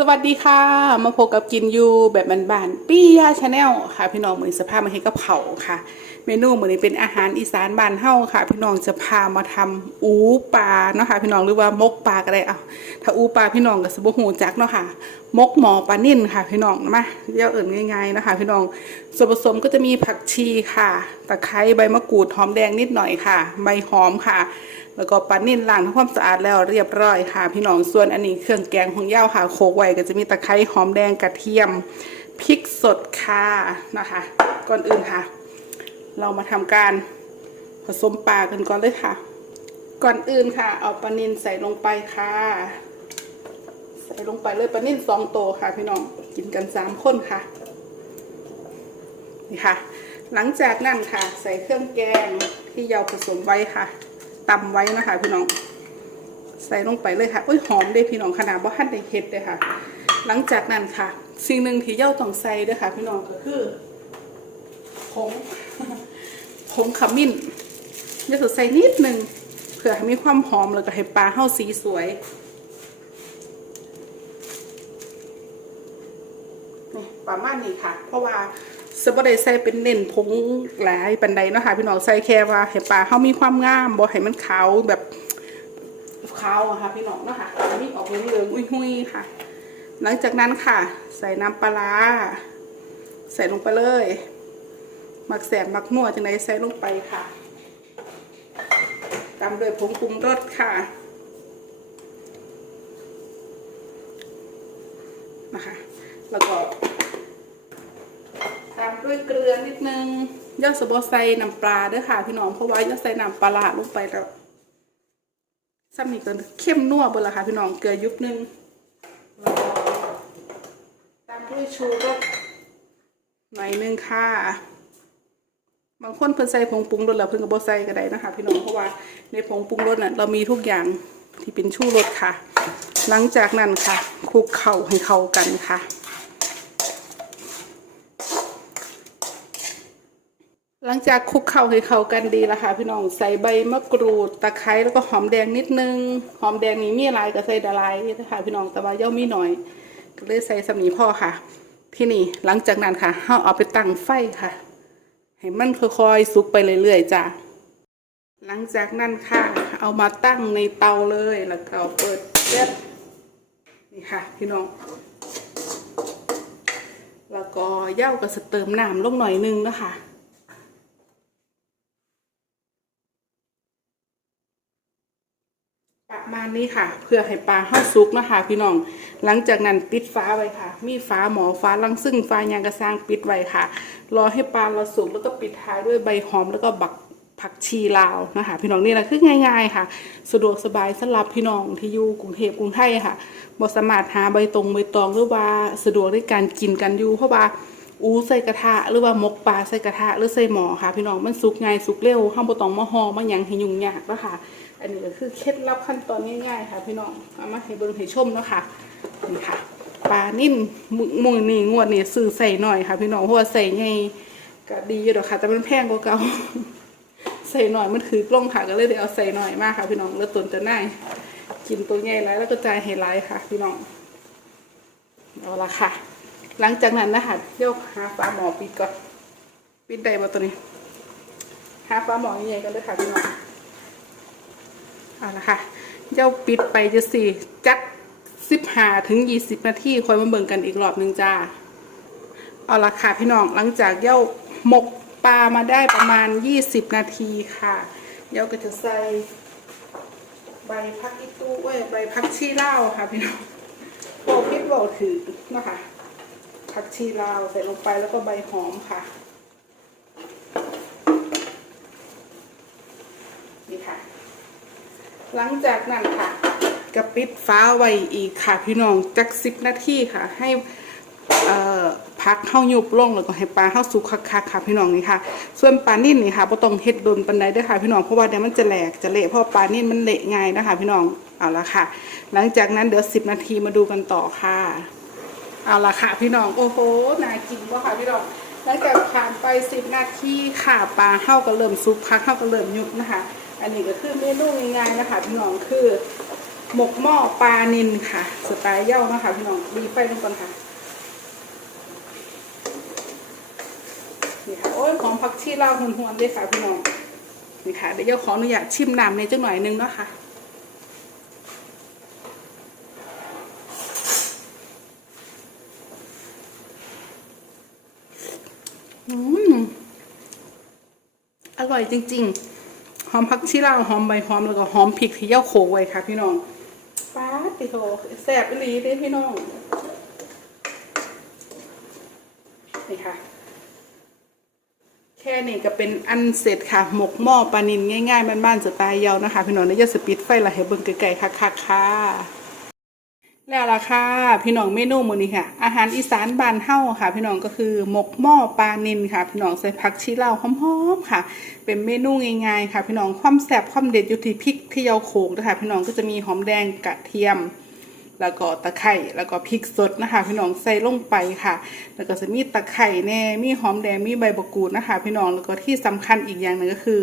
สวัสดีค่ะ มาพบกับกินยูแบบบานๆปี้ยาชาแนลค่ะ พี่น้องมือนสภาพมาให้กระเผาค่ะ เมนูมือนี้เป็นอาหารอีสานบ้านเฮาค่ะ พี่น้องจะพามาทำอูปลาเนาะค่ะพี่น้องหรือว่ามกปลาก็ได้เอาถ้าอูปลาพี่น้องก็สบหูจักเนาะค่ะมกหมอปลานิ่นค่ะพี่น้องมาเรียกเอิ่นง่ายๆนะคะ พี่น้องส่วนผสมก็จะมีผักชีค่ะตะไคร้ใบมะกรูดหอมแดงนิดหน่อยค่ะใบหอมค่ะ แล้วก็ปลานิ่นล้างทำความสะอาดแล้วเรียบร้อยค่ะ พี่น้องส่วนอันนี้เครื่องแกงของย่าค่ะโคกไว้ก็จะมีตะไคร้หอมแดงกระเทียมพริกสดค่ะนะคะ ก่อนอื่นค่ะ เรามาทำการผสมปลากันก่อนเลยค่ะ ก่อนอื่นค่ะ เอาปลานิ่นใส่ลงไปค่ะ ส่ลงไปเลยปลานิ่นสองโตค่ะพี่น้องกินกันสามคนค่ะนี่ค่ะ หลังจากนั้นค่ะ ใส่เครื่องแกงที่เราผสมไว้ค่ะตำไว้นะคะ พี่น้อง ใส่ลงไปเลยค่ะอุ้ยหอมเด้พี่น้องขนาดบ่ทันได้เฮ็ดเลยค่ะ หลังจากนั้นค่ะ สิ่งหนึ่งที่เย่าต้องใส่ด้วยค่ะ พี่น้องก็คือผงผงขมิ้นเย่าจะใส่นิดนึงเพื่อให้มีความหอมแล้วก็ให้ปลาเฮาสีสวย นี่ประมาณนี้ค่ะ เพราะว่าสบได้ใส่เป็นเน้นผงหลายปันใดเนาะค่ะพี่น้องใส่แค่ว่าให้ปลาเฮามีความงามบ่ให้มันขาวแบบขาวอะค่ะพี่น้องเนาะค่ะอันนี้ออกเหลืองๆอุ้ยๆค่ะ หลังจากนั้นค่ะ ใส่น้ำปลาร้าใส่ลงไปเลยหมักแสบหมักนัวจังไดใส่ลงไปค่ะตามด้วยผงปรุงรสค่ะนะคะ แล้วก็ตามด้วยเกลือนิดนึงยอดสบอใส่น้ำปลาด้วยค่ะพี่น้องเพราะว่ายอดใส่น้ำปลาร้าลงไปแล้วซ้ำนี่ก็เข้มนัวบดละค่ะพี่น้องเกลือยุบนึงแล้วก็ตามด้วยชูรสหน่อยนึงค่ะบางคนเพิ่นใส่ผงปรุงรสแล้วเพิ่นก็บ่ใส่ก็ได้นะคะพี่น้องเพราะว่าในผงปรุงรสน่ะเรามีทุกอย่างที่เป็นชูรสค่ะ หลังจากนั้นค่ะคลุกเข่าให้เข้ากันค่ะ หลังจากคลุกเข้าให้เข้ากันดีแล้วค่ะ พี่น้องใส่ใบมะกรูดตะไคร้แล้วก็หอมแดงนิดนึง หอมแดงนี้มีหลายก็ใส่ดะไลายนะคะพี่น้องแต่ว่าเย่ามีหน่อยก็เลยใส่สำนีพ่อค่ะ ที่นี่หลังจากนั้นค่ะเฮาเอาไปตั้งไฟค่ะ ให้มันค่อยๆสุกไปเรื่อยๆจ้ะหลังจากนั้นค่ะ เอามาตั้งในเตาเลยแล้วก็เปิดแก๊สนี่ค่ะ พี่น้องแล้วก็เย่าก็จะเติมน้ำลงหน่อยนึงนะคะ ประมาณ นี้ค่ะ เพื่อให้ปลาเข้าซุกนะคะพี่น้อง หลังจากนั้นปิดฟ้าไว้ค่ะ มีฟ้าหมอฟ้าลังซึ่งฟ้ายางกระซางปิดไว้ค่ะ รอให้ปลาเราสุกแล้วก็ปิดท้ายด้วยใบหอมแล้วก็บักผักชีลาวนะคะ พี่น้องนี่แหละคือง่าย ๆ ค่ะ สะดวกสบายสำหรับพี่น้องที่อยู่กรุงเทพกรุงไทยค่ะบ่สามารถหาใบตรงใบตองหรือว่าสะดวกในการกินกันอยู่เพราะว่าอูใส่กระทะหรือว่ามกปลาใส่กระทะหรือใส่หม้อค่ะ พี่น้องมันสุกง่ายสุกเร็วห้ามบ่ต้องมาห่อมาหยังให้ยุ่งยากนะคะ อันนี้ก็คือเคล็ดลับขั้นตอนง่ายๆ ค่ะพี่น้องเอามาให้เบิ่งให้ชมเนาะค่ะนี่ค่ะปลานิ่มมุมุงนี่งวดนี่ซื้อใส่หน่อยค่ะ พี่น้องเพราะว่าใส่ไงก็ดีอยู่ดอกค่ะ แต่มันแพงกว่าเก่าใส่หน่อยมันถือกล้องค่ะก็เลยได้เอาใส่หน่อยมากค่ะ พี่น้องแล้วตนจะน่ายกินตัวใหญ่ไรแล้วก็จ่ายให้ไรค่ะ พี่น้องเอาละค่ะ หลังจากนั้นนะคะเดี๋ยวหาฟ้าหมอปิดก่อนปิดได้บ่ตัวนี้หาฟ้าหมอใหญ่กันเลยค่ะพี่น้อง เอาละค่ะเจ้าปิดไปจะสี่จักสิบห้าถึงยี่สิบนาทีคอยมาเบิ่งกันอีกรอบหนึ่งจ้า เอาละค่ะพี่น้องหลังจากเย้าหมกปลามาได้ประมาณยี่สิบนาทีค่ะเย้าก็จะใส่ ใบพักอีตู้เอ้ยใบพักชีเล่าวค่ะพี่น้องโบพิษโบถือเนาะคะผักชีลาวใส่ลงไปแล้วก็ใบหอมค่ะ นี่ค่ะ หลังจากนั้นค่ะกระปิดฟ้าไว้อีกค่ะพี่น้องจักสิบนาทีค่ะ ให้พักเข้ายุบลงแล้วก็ให้ปลาเข้าสุกคักๆค่ะพี่น้องนี่ค่ะ ส่วนปลานิ่นนี่ค่ะบ่ต้องเฮ็ดโดนปันใดด้วยค่ะพี่น้องเพราะว่าเดี๋ยวมันจะแหลกจะเละเพราะปลานิ่นมันเละง่ายนะคะ พี่น้องเอาละค่ะ หลังจากนั้นเดี๋ยวสิบนาทีมาดูกันต่อค่ะ เอาละค่ะ พี่น้องโอ้โหน่ากินว่ะค่ะพี่น้องหลังจากผ่านไปสิบนาทีค่ะปลาเข้าก็เริ่มซุปพักเข้าก็เริ่มยุบนะคะ อันนี้ก็คือเมนูง่ายๆนะคะพี่น้องคือหมกหม้อปลานินค่ะ สไตล์เย่านะคะพี่น้องดีไฟลงก่อนค่ะนี่ค่ะโอ้ยของผักชีเลาวหวนๆเลยค่ะพี่น้องนี่ค่ะเดี๋ยวเย่าขออนุญาตชิมน้ำในจังหน่อยนึงเนาะค่ะอืมอร่อยจริง ๆ หอมผักชีลาวหอมใบหอมแล้วก็หอมพริกที่เย่าโขกไว้ค่ะ พี่น้องป้าติโถแซ่บอีหลีเด้พี่น้องนี่ค่ะ แค่นี้ก็เป็นอันเสร็จค่ะ หมกหม้อปลานินง่ายๆบ้านๆสไตล์เยานะคะ พี่น้องเนี่ยวจะสปิดไฟละให้เบิ่งไกลๆคักๆค่ะ แล้วล่ะค่ะพี่น้องเมนูมื้อนี้ค่ะ อาหารอีสานบ้านเฮาค่ะ พี่น้องก็คือหมกหม้อปลานินค่ะ พี่น้องใส่ผักชีลาวหอมๆค่ะ เป็นเมนูง่ายๆค่ะ พี่น้องความแซ่บความเด็ดอยู่ที่พริกที่เยาโขกนะคะพี่น้องก็จะมีหอมแดงกระเทียม แล้วก็ตะไคร่แล้วก็พริกสดนะคะ พี่น้องใส่ลงไปค่ะ แล้วก็จะมีตะไคร่แน่มีหอมแดงมีใบมะกรูดนะคะ พี่น้องแล้วก็ที่สำคัญอีกอย่างหนึ่งก็คือ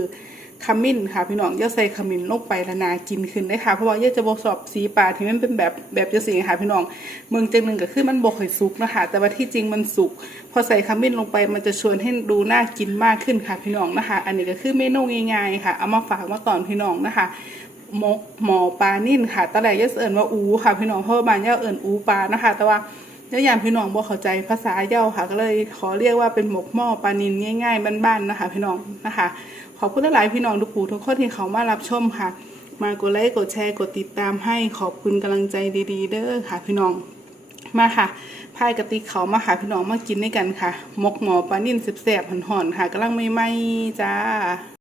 ขมิ้นค่ะพี่น้องย่าใส่ขมิ้นลงไปละนากินขึ้นได้ค่ะเพราะว่าย่าจะบสอบสีปลาที่มันเป็นแบบแบบจะสีค่ะพี่น้องเมืองจังหนึ่งก็คือมันบกค่อยสุกนะคะแต่ว่าที่จริงมันสุก พอใส่ขมิ้นลงไปมันจะชวนให้ดูน่ากินมากขึ้นค่ะพี่น้องนะคะ อันนี้ก็คือเมนูง่ายๆค่ะ เอามาฝากมาตอนพี่น้องนะคะหมกหมอปลานิ่นค่ะตอนแรกย่าเอิญว่าอูค่ะพี่น้องเพราะว่าบ้านย่าเอิญอูปลานะคะ แต่ว่าย่ายามพี่น้องบ่เข้าใจภาษาเย่าค่ะ ก็เลยขอเรียกว่าเป็นหมกหม้อปลานินง่ายๆบ้านๆนะคะ พี่น้องนะคะ ขอบคุณหลายพี่น้องทุกผู้ทุกคนที่เขามารับชมค่ะ มากดไลค์กดแชร์กดติดตามให้ขอบคุณกำลังใจดีๆ เด้อค่ะพี่น้องมาค่ะพายกะติกเขามาค่ะพี่น้องมากินด้วยกันค่ะ มกหมอปลานิ่นแซ่บๆหอนๆค่ะกำลังไม่ไหม่ๆจ้า